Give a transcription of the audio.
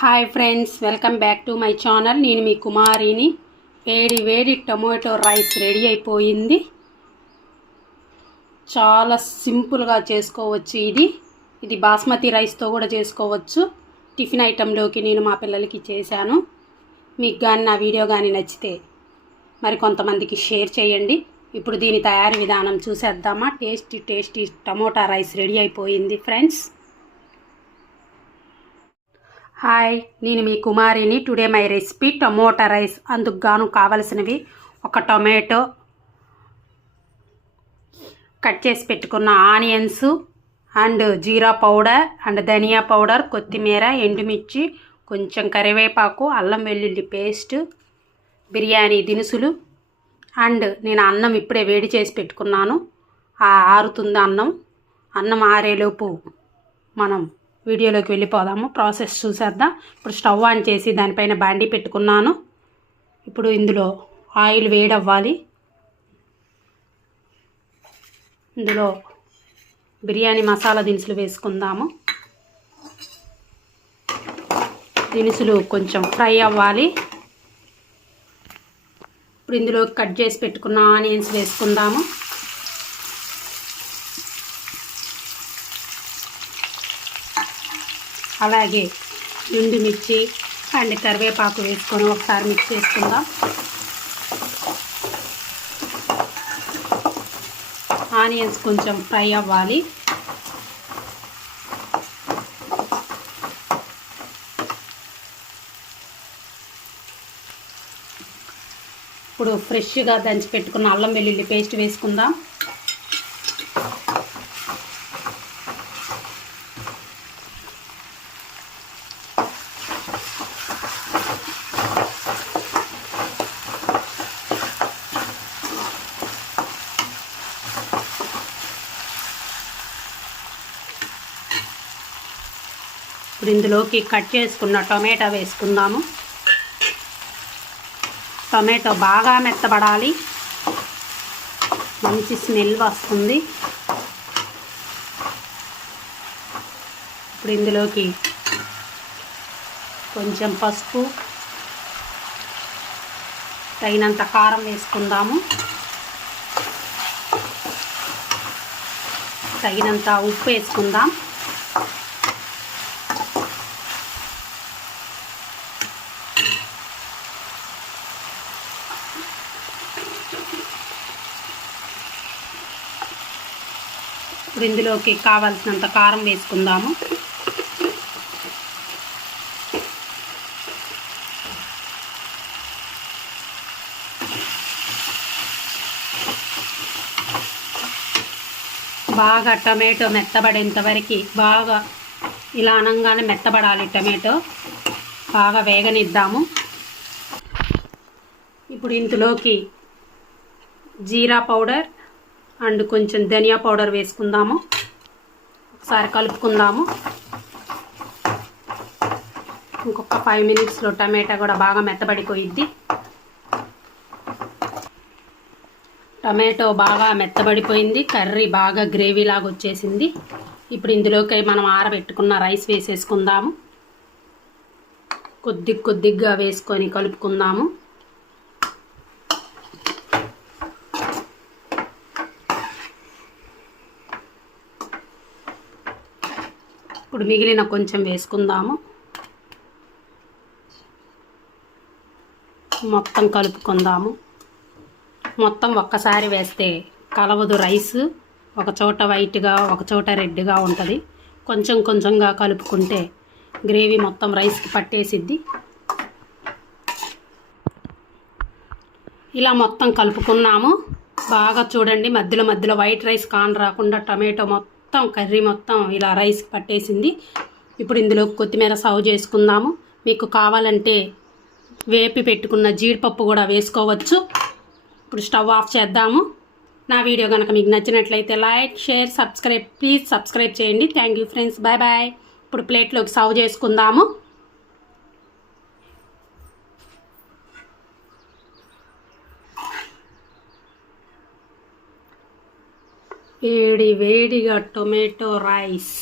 Hi friends welcome back to my channel. నేను మీ కుమారిని. వేడి వేడి టొమాటో రైస్ రెడీ అయిపోయింది. చాలా సింపుల్గా చేసుకోవచ్చు ఇది. ఇది బాస్మతి రైస్తో కూడా చేసుకోవచ్చు. టిఫిన్ ఐటెంలోకి నేను మా పిల్లలకి చేశాను. మీకు కానీ నా వీడియో కానీ నచ్చితే మరి కొంతమందికి షేర్ చేయండి. ఇప్పుడు దీని తయారీ విధానం చూసేద్దామా? Tasty tasty tomato rice ready అయిపోయింది ఫ్రెండ్స్. హాయ్ నేను మీ కుమారిని today my recipe tomato rice. అందుకు గాను కావలసినవి ఒక టొమాటో కట్ చేసి పెట్టుకున్న onions and jeera powder and dhania powder కొత్తిమీర ఎండుమిర్చి కొంచెం కరివేపాకు అల్లం వెల్లుల్లి పేస్ట్ బిర్యానీ దినుసులు అండ్ నేను అన్నం ఇప్పుడే వేడి చేసి పెట్టుకున్నాను. ఆ ఆరుతుంది అన్నం. అన్నం ఆరేలోపు మనం వీడియోలోకి వెళ్ళిపోదాము. ప్రాసెస్ చూసేద్దాం. ఇప్పుడు స్టవ్ ఆన్ చేసి దానిపైన బాండీ పెట్టుకున్నాను. ఇప్పుడు ఇందులో ఆయిల్ వేడవ్వాలి. ఇందులో బిర్యానీ మసాలా దినుసులు వేసుకుందాము. దినుసులు కొంచెం ఫ్రై అవ్వాలి. ఇప్పుడు ఇందులో కట్ చేసి పెట్టుకున్న ఆనియన్స్ వేసుకుందాము. అలాగే ఎండుమిర్చి అండ్ కరివేపాకు వేసుకొని ఒకసారి మిక్స్ చేసుకుందాం. ఆనియన్స్ కొంచెం ఫ్రై అవ్వాలి. ఇప్పుడు ఫ్రెష్గా దంచి పెట్టుకున్న అల్లం వెల్లుల్లి పేస్ట్ వేసుకుందాం. ఇప్పుడు ఇందులోకి కట్ చేసుకున్న టొమాటో వేసుకుందాము. టొమాటో బాగా మెత్తబడాలి. మంచి స్మెల్ వస్తుంది. ఇప్పుడు ఇందులోకి కొంచెం పసుపు తగినంత కారం వేసుకుందాము. తగినంత ఉప్పు వేసుకుందాం. ఇప్పుడు ఇందులోకి కావాల్సినంత కారం వేసుకుందాము. బాగా టమాటో మెత్తబడేంత వరకు బాగా ఇలా అనంగానే మెత్తబడాలి టమాటో. బాగా వేగనిద్దాము. ఇప్పుడు ఇందులోకి జీరా పౌడర్ అండ్ కొంచెం ధనియా పౌడర్ వేసుకుందాము. ఒకసారి కలుపుకుందాము. ఇంకొక ఫైవ్ మినిట్స్లో టమాటా కూడా బాగా మెత్తబడిపోయిద్ది. టమాటో బాగా మెత్తబడిపోయింది. కర్రీ బాగా గ్రేవీ లాగా వచ్చేసింది. ఇప్పుడు ఇందులోకి మనం ఆరబెట్టుకున్న రైస్ వేసేసుకుందాము. కొద్ది కొద్దిగా వేసుకొని కలుపుకుందాము. ఇప్పుడు మిగిలిన కొంచెం వేసుకుందాము. మొత్తం కలుపుకుందాము. మొత్తం ఒక్కసారి వేస్తే కలవదు రైస్. ఒక చోట వైట్గా ఒక చోట రెడ్గా ఉంటుంది. కొంచెం కొంచెంగా కలుపుకుంటే గ్రేవీ మొత్తం రైస్కి పట్టేసిద్ది. ఇలా మొత్తం కలుపుకున్నాము. బాగా చూడండి మధ్యలో మధ్యలో వైట్ రైస్ కాన్ రాకుండా టమాటో మొత్తం మొత్తం కర్రీ మొత్తం ఇలా రైస్కి పట్టేసింది. ఇప్పుడు ఇందులో కొత్తిమీర సర్వ్ చేసుకుందాము. మీకు కావాలంటే వేపి పెట్టుకున్న జీడిపప్పు కూడా వేసుకోవచ్చు. ఇప్పుడు స్టవ్ ఆఫ్ చేద్దాము. నా వీడియో కనుక మీకు నచ్చినట్లయితే like share subscribe please subscribe చేయండి. Thank you friends. Bye bye. ఇప్పుడు ప్లేట్లోకి సర్వ్ చేసుకుందాము. వేడి వేడిగా టొమాటో రైస్.